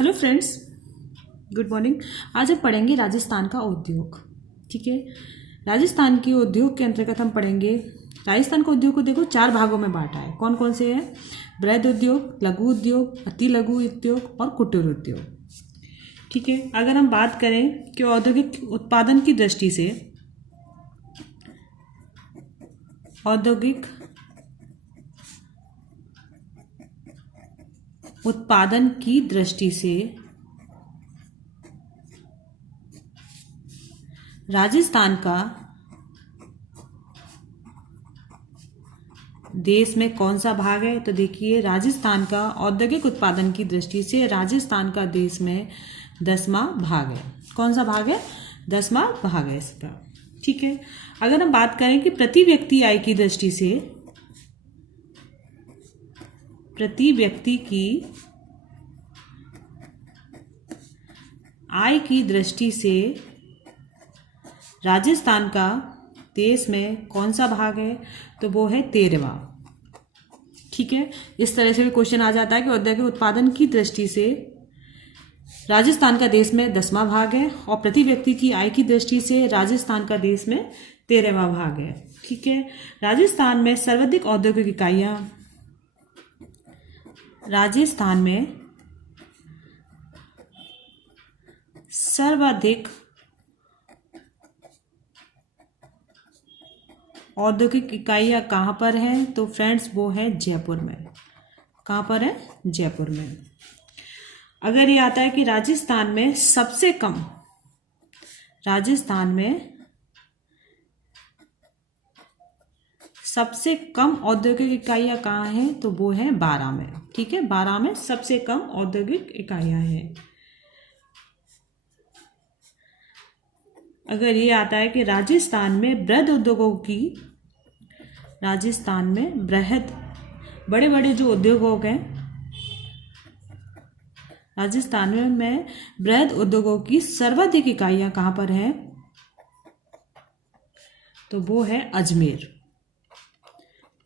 Hello friends, good morning. आज हम पढ़ेंगे राजस्थान का उद्योग। ठीक है, राजस्थान के उद्योग के अंतर्गत हम पढ़ेंगे। राजस्थान का उद्योग को देखो 4 भागों में बांटा है। कौन कौन से हैं? बृहद उद्योग, लघु उद्योग, अति लघु उद्योग और कुटीर उद्योग। ठीक है, अगर हम बात करें कि औद्योगिक उत्पादन की दृष्टि से औद्योगिक उत्पादन की दृष्टि से राजस्थान का देश में कौन सा भाग है? तो देखिए, राजस्थान का औद्योगिक उत्पादन की दृष्टि से राजस्थान का देश में 10वां भाग है। कौन सा भाग है? 10वां भाग है इसका। ठीक है, अगर हम बात करें कि प्रति व्यक्ति आय की दृष्टि से, प्रति व्यक्ति की आय की दृष्टि से राजस्थान का देश में कौन सा भाग है? तो वो है 13वां। ठीक है, इस तरह से भी क्वेश्चन आ जाता है कि औद्योगिक उत्पादन की दृष्टि से राजस्थान का देश में 10वां भाग है और प्रति व्यक्ति की आय की दृष्टि से राजस्थान का देश में 13वां भाग है। ठीक है, राजस्थान में सर्वाधिक औद्योगिक इकाइयां, राजस्थान में सर्वाधिक औद्योगिक इकाइयां कहाँ पर हैं? तो फ्रेंड्स वो है जयपुर में। कहाँ पर है? जयपुर में। अगर ये आता है कि राजस्थान में सबसे कम, राजस्थान में सबसे कम औद्योगिक इकाइयां कहाँ हैं? तो वो है 12 में। ठीक है, 12 में सबसे कम औद्योगिक इकाइयां हैं। अगर ये आता है कि राजस्थान में बृहद उद्योगों की, राजस्थान में बृहद बड़े बड़े जो उद्योग हैं, राजस्थान में बृहद उद्योगों की सर्वाधिक इकाइयां कहाँ पर हैं? तो वो है अजमेर।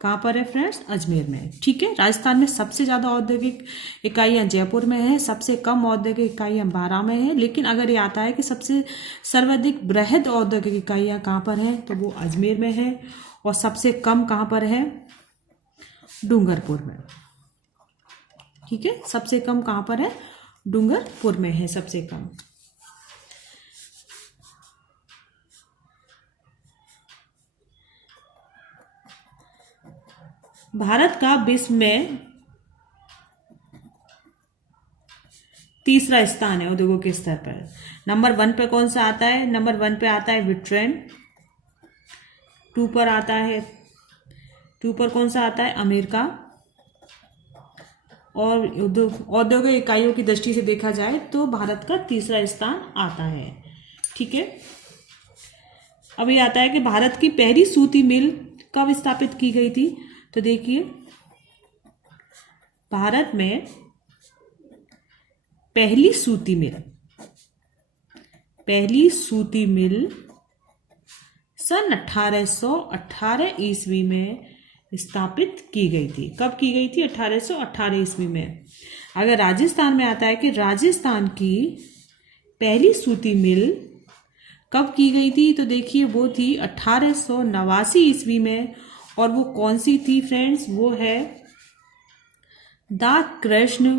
कहाँ पर है फ्रेंड्स? अजमेर में। ठीक है, राजस्थान में सबसे ज़्यादा औद्योगिक इकाइयाँ जयपुर में है, सबसे कम औद्योगिक इकाइयाँ 12 में है। लेकिन अगर ये आता है कि सबसे सर्वाधिक बृहद औद्योगिक इकाइयाँ कहाँ पर हैं? तो वो अजमेर में है। और सबसे कम कहाँ पर है? डूंगरपुर में। ठीक है, सबसे कम कहाँ पर है? डूंगरपुर में है सबसे कम। भारत का विश्व में 3रा स्थान है उद्योगों के स्तर पर। नंबर 1 पे कौन सा आता है? नंबर 1 पे आता है विट्रेन। 2 पर आता है, 2 पर कौन सा आता है? अमेरिका। और औद्योगिक इकाइयों की दृष्टि से देखा जाए तो भारत का 3रा स्थान आता है। ठीक है, अब ये आता है कि भारत की पहली सूती मिल कब स्थापित की गई थी? तो देखिए, भारत में पहली सूती मिल सन 1818 ईस्वी में स्थापित की गई थी। कब की गई थी? 1818 ईस्वी में। अगर राजस्थान में आता है कि राजस्थान की पहली सूती मिल कब की गई थी? तो देखिए, वो थी 1889 ईस्वी में। और वो कौन सी थी फ्रेंड्स? वो है the Krishna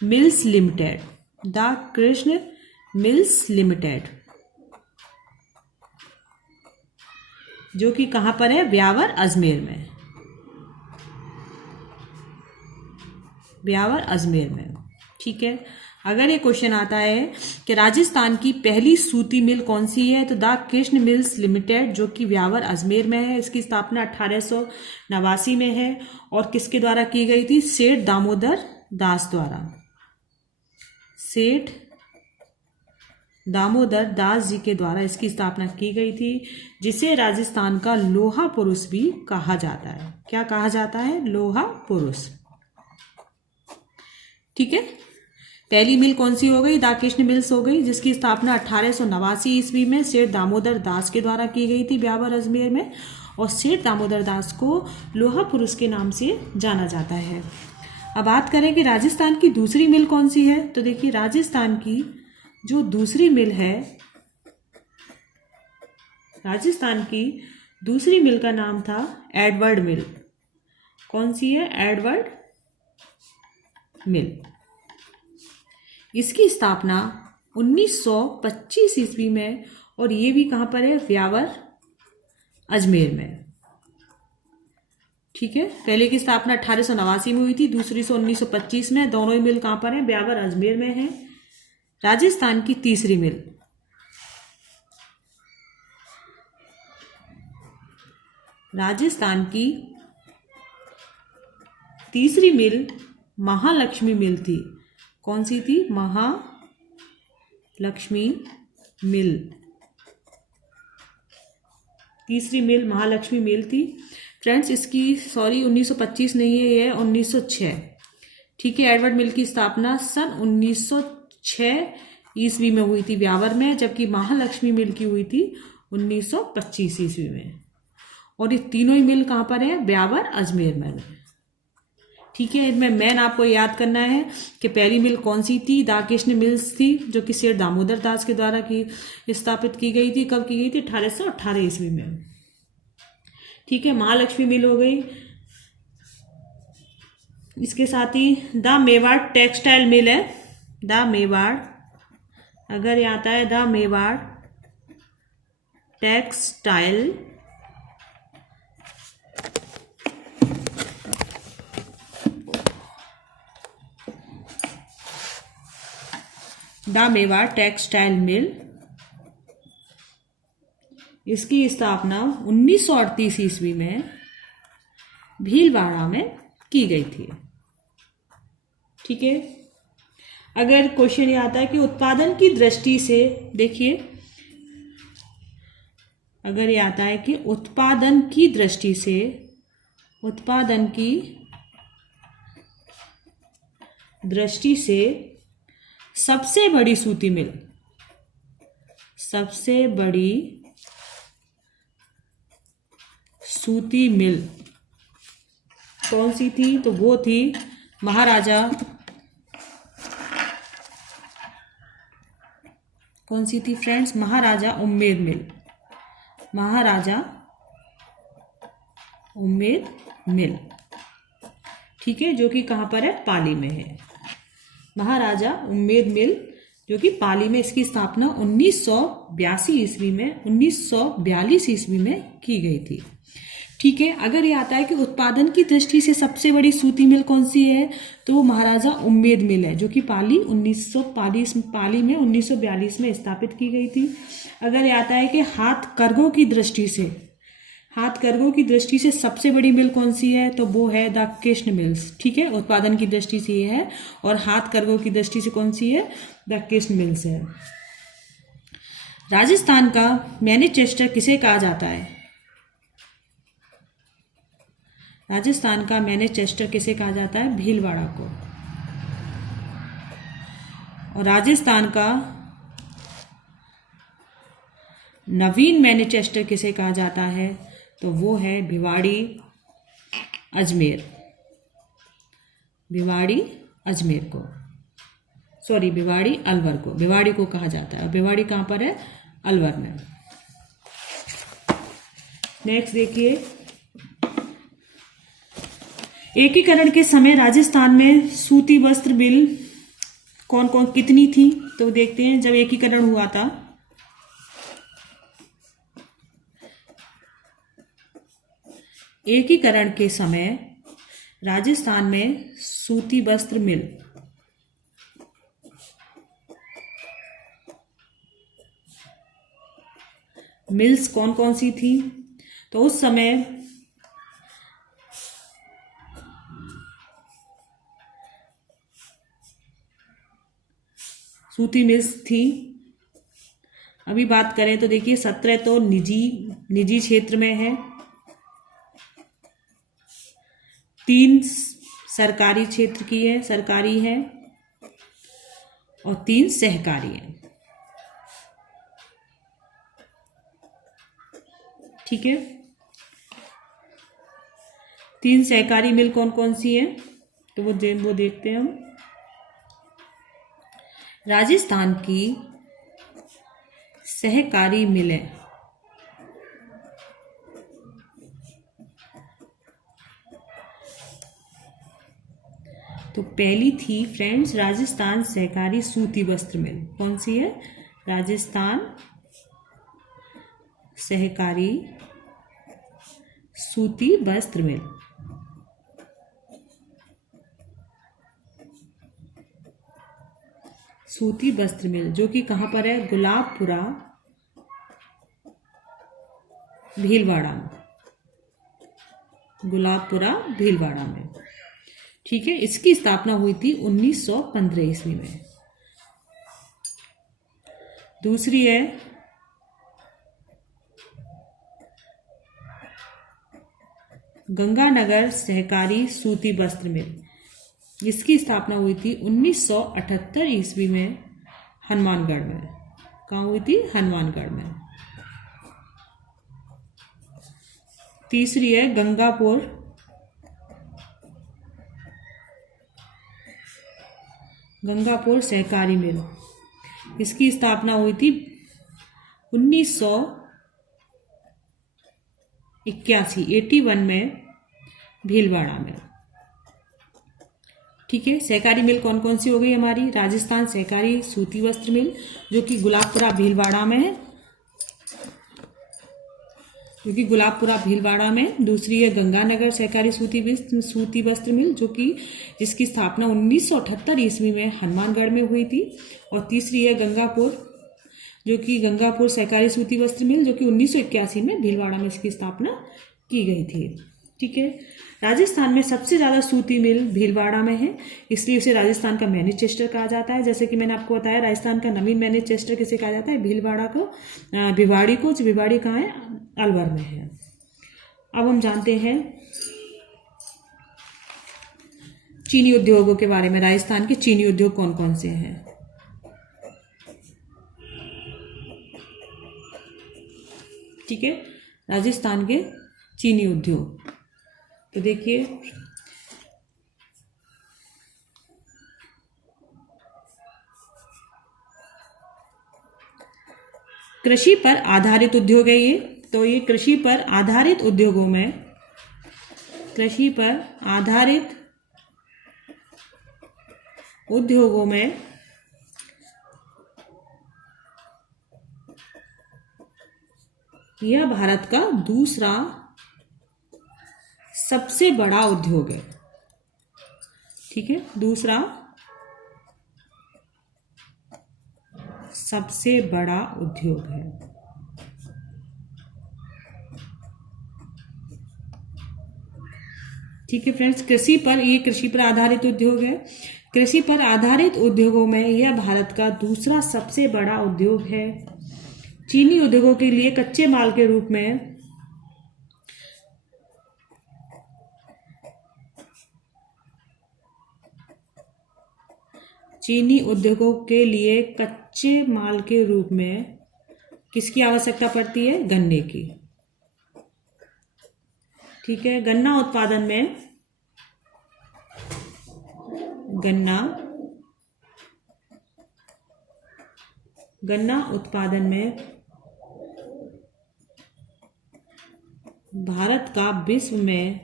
mills limited. The Krishna mills limited, जो कि कहां पर है? ब्यावर अजमेर में। ब्यावर अजमेर में। ठीक है, अगर ये क्वेश्चन आता है कि राजस्थान की पहली सूती मिल कौन सी है? तो द कृष्ण मिल्स लिमिटेड, जो कि ब्यावर अजमेर में है। इसकी स्थापना 1889 में है। और किसके द्वारा की गई थी? सेठ दामोदर दास द्वारा। सेठ दामोदर दास जी के द्वारा इसकी स्थापना की गई थी, जिसे राजस्थान का लोहा पुरुष भी कहा जाता है। क्या कहा जाता है? लोहा पुरुष। ठीक है, पहली मिल कौन सी हो गई? द कृष्ण मिल्स हो गई, जिसकी स्थापना 1889 ईस्वी में सेठ दामोदर दास के द्वारा की गई थी ब्यावर अजमेर में। और सेठ दामोदर दास को लोहा पुरुष के नाम से जाना जाता है। अब बात करें कि राजस्थान की दूसरी मिल कौन सी है, तो देखिए राजस्थान की जो दूसरी मिल है, राजस्थान की दूसरी मिल का नाम था एडवर्ड मिल। कौन सी है? एडवर्ड मिल। इसकी स्थापना 1925 ईस्वी में, और ये भी कहाँ पर है? ब्यावर, अजमेर में। ठीक है, पहले की स्थापना 1889 में हुई थी, दूसरी से 1925 में। दोनों ही मिल कहाँ पर है? ब्यावर, अजमेर में है। राजस्थान की तीसरी मिल, राजस्थान की तीसरी मिल महालक्ष्मी मिल थी। कौन सी थी? महालक्ष्मी मिल। तीसरी मिल महालक्ष्मी मिल थी। फ्रेंड्स इसकी 1925 नहीं है, ये 1906। ठीक है, एडवर्ड मिल की स्थापना सन 1906 ईस्वी में हुई थी ब्यावर में, जबकि महालक्ष्मी मिल की हुई थी 1925 ईस्वी में। और ये तीनों ही मिल कहाँ पर है? ब्यावर, अजमेर में। ठीक है, इनमें मेन आपको याद करना है कि पहली मिल कौन सी थी? दाकृष्ण मिल्स थी, जो कि सेठ दामोदर दास के द्वारा स्थापित की गई थी। कब की गई थी? 1818 ईस्वी में। ठीक है, महालक्ष्मी मिल हो गई। इसके साथ ही द मेवाड़ टेक्सटाइल मिल है। द मेवाड़, अगर ये आता है the Mewar textile the Mewar textile mill, इसकी स्थापना 1938 ईस्वी में भीलवाड़ा में की गई थी। ठीक है, अगर क्वेश्चन ये आता है कि उत्पादन की दृष्टि से, देखिए अगर ये आता है कि उत्पादन की दृष्टि से, उत्पादन की दृष्टि से सबसे बड़ी सूती मिल, सबसे बड़ी सूती मिल कौन सी थी? तो वो थी महाराजा, कौन सी थी फ्रेंड्स? महाराजा उम्मेद मिल। महाराजा उम्मेद मिल। ठीक है, जो कि कहाँ पर है? पाली में है। महाराजा उम्मेद मिल, जो कि पाली में, इसकी स्थापना 1982 ईस्वी में, 1942 ईस्वी में की गई थी। ठीक है, अगर ये आता है कि उत्पादन की दृष्टि से सबसे बड़ी सूती मिल कौन सी है, तो वो महाराजा उम्मेद मिल है, जो कि पाली में 1942 में स्थापित की गई थी। अगर ये आता है कि हाथ करघों की दृष्टि से, हाथ करघों की दृष्टि से सबसे बड़ी मिल कौन सी है, तो वो है द कृष्ण मिल्स। ठीक है, उत्पादन की दृष्टि से ये है, और हाथ करघों की दृष्टि से कौन सी है? द कृष्ण मिल्स है। राजस्थान का मैनचेस्टर किसे कहा जाता है? राजस्थान का मैनचेस्टर किसे कहा जाता है? भीलवाड़ा को। और राजस्थान का नवीन मैनचेस्टर किसे कहा जाता है? तो वो है भिवाड़ी, अजमेर। भिवाड़ी अजमेर को, सॉरी भिवाड़ी अलवर को, भिवाड़ी को कहा जाता है। भिवाड़ी कहाँ पर है? अलवर में। नेक्स्ट देखिए, एकीकरण के समय राजस्थान में सूती वस्त्र मिल कौन कौन कितनी थी? तो देखते हैं, जब एकीकरण हुआ था, एकीकरण के समय राजस्थान में सूती वस्त्र मिल मिल्स कौन कौन सी थी? तो उस समय सूती मिल्स थी। अभी बात करें तो देखिए 17 तो निजी क्षेत्र में है, 3 सरकारी क्षेत्र की है, सरकारी है, और 3 सहकारी है। ठीक है, 3 सहकारी मिल कौन कौन सी है? तो वो देखते हैं हम। राजस्थान की सहकारी मिलें, तो पहली थी फ्रेंड्स राजस्थान सहकारी सूती वस्त्र मिल। कौन सी है? राजस्थान सहकारी सूती वस्त्र मिल। सूती वस्त्र मिल जो कि कहाँ पर है? गुलाबपुरा भीलवाड़ा में। गुलाबपुरा भीलवाड़ा में, ठीक है। इसकी स्थापना हुई थी 1915 ईस्वी में। दूसरी है गंगानगर सहकारी सूती वस्त्र मिल। इसकी स्थापना हुई थी 1978 ईस्वी में हनुमानगढ़ में। कहाँ हुई थी? हनुमानगढ़ में। तीसरी है गंगापुर सहकारी मिल। इसकी स्थापना हुई थी 1981 में भीलवाड़ा में, ठीक है। सहकारी मिल कौन कौन सी हो गई हमारी? राजस्थान सहकारी सूती वस्त्र मिल जो कि गुलाबपुरा भीलवाड़ा में है, दूसरी है गंगानगर सहकारी सूती वस्त्र मिल जो कि जिसकी स्थापना 1978 ईस्वी में हनुमानगढ़ में हुई थी। और तीसरी है गंगापुर सहकारी सूती वस्त्र मिल जो कि 1981 में भीलवाड़ा में इसकी स्थापना की गई थी, ठीक है। राजस्थान में सबसे ज़्यादा सूती मिल भीलवाड़ा में है, इसलिए उसे राजस्थान का मैनचेस्टर कहा जाता है। जैसे कि मैंने आपको बताया राजस्थान का नवीन मैनचेस्टर किसे कहा जाता है? भीलवाड़ा को, भिवाड़ी को। भिवाड़ी कहाँ है? अलवर में है। अब हम जानते हैं चीनी उद्योगों के बारे में। राजस्थान के चीनी उद्योग कौन कौन से हैं? ठीक है, राजस्थान के चीनी उद्योग, तो देखिए कृषि पर आधारित उद्योग है ये। तो ये कृषि पर आधारित उद्योगों में यह भारत का दूसरा सबसे बड़ा उद्योग है, ठीक है। दूसरा सबसे बड़ा उद्योग है, ठीक है फ्रेंड्स। कृषि पर आधारित उद्योग है। कृषि पर आधारित उद्योगों में यह भारत का दूसरा सबसे बड़ा उद्योग है। चीनी उद्योगों के लिए कच्चे माल के रूप में किसकी आवश्यकता पड़ती है? गन्ने की, ठीक है। गन्ना उत्पादन में भारत का विश्व में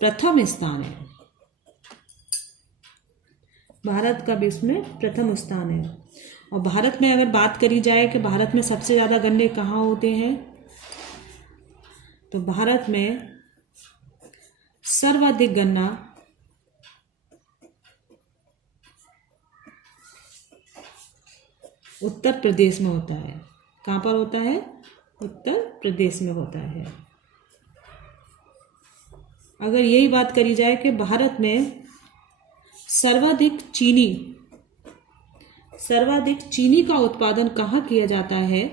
प्रथम स्थान है। और भारत में अगर बात करी जाए कि भारत में सबसे ज़्यादा गन्ने कहाँ होते हैं, तो भारत में सर्वाधिक गन्ना उत्तर प्रदेश में होता है। कहाँ पर होता है? उत्तर प्रदेश में होता है। अगर यही बात करी जाए कि भारत में सर्वाधिक चीनी का उत्पादन कहाँ किया जाता है,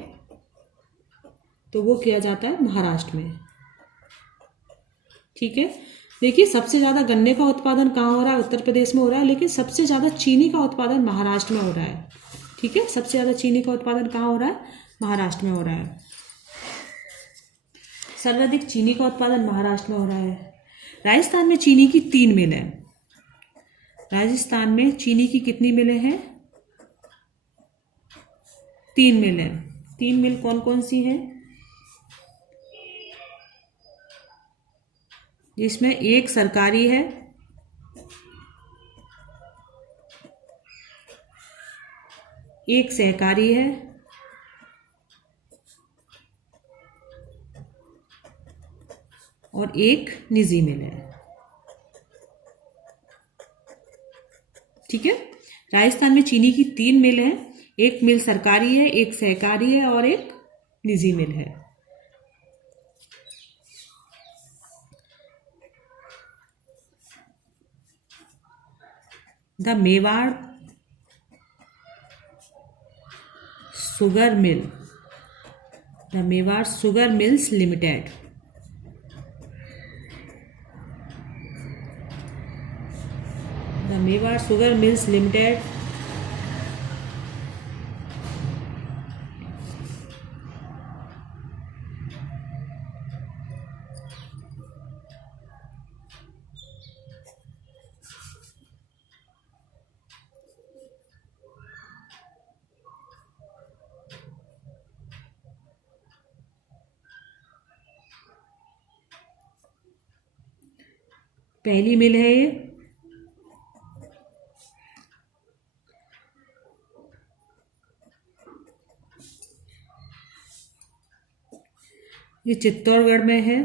तो वो किया जाता है महाराष्ट्र में, ठीक है। देखिए सबसे ज़्यादा गन्ने का उत्पादन कहाँ हो रहा है? उत्तर प्रदेश में हो रहा है, लेकिन सबसे ज़्यादा चीनी का उत्पादन महाराष्ट्र में हो रहा है, ठीक है। सबसे ज़्यादा चीनी का उत्पादन कहाँ हो रहा है? महाराष्ट्र में हो रहा है। सर्वाधिक चीनी का उत्पादन महाराष्ट्र में हो रहा है। राजस्थान में चीनी की 3 मिल है। राजस्थान में चीनी की कितनी मिलें हैं? 3 मिल है। 3 मिल कौन कौन सी है? जिसमें एक सरकारी है, एक सहकारी है और एक निजी मिल है। ठीक है, राजस्थान में चीनी की 3 मिल है, एक मिल सरकारी है, एक सहकारी है और एक निजी मिल है। The Mewar sugar mill, the Mewar sugar mills limited, the Mewar sugar mills limited पहली मिल है ये चित्तौड़गढ़ में है।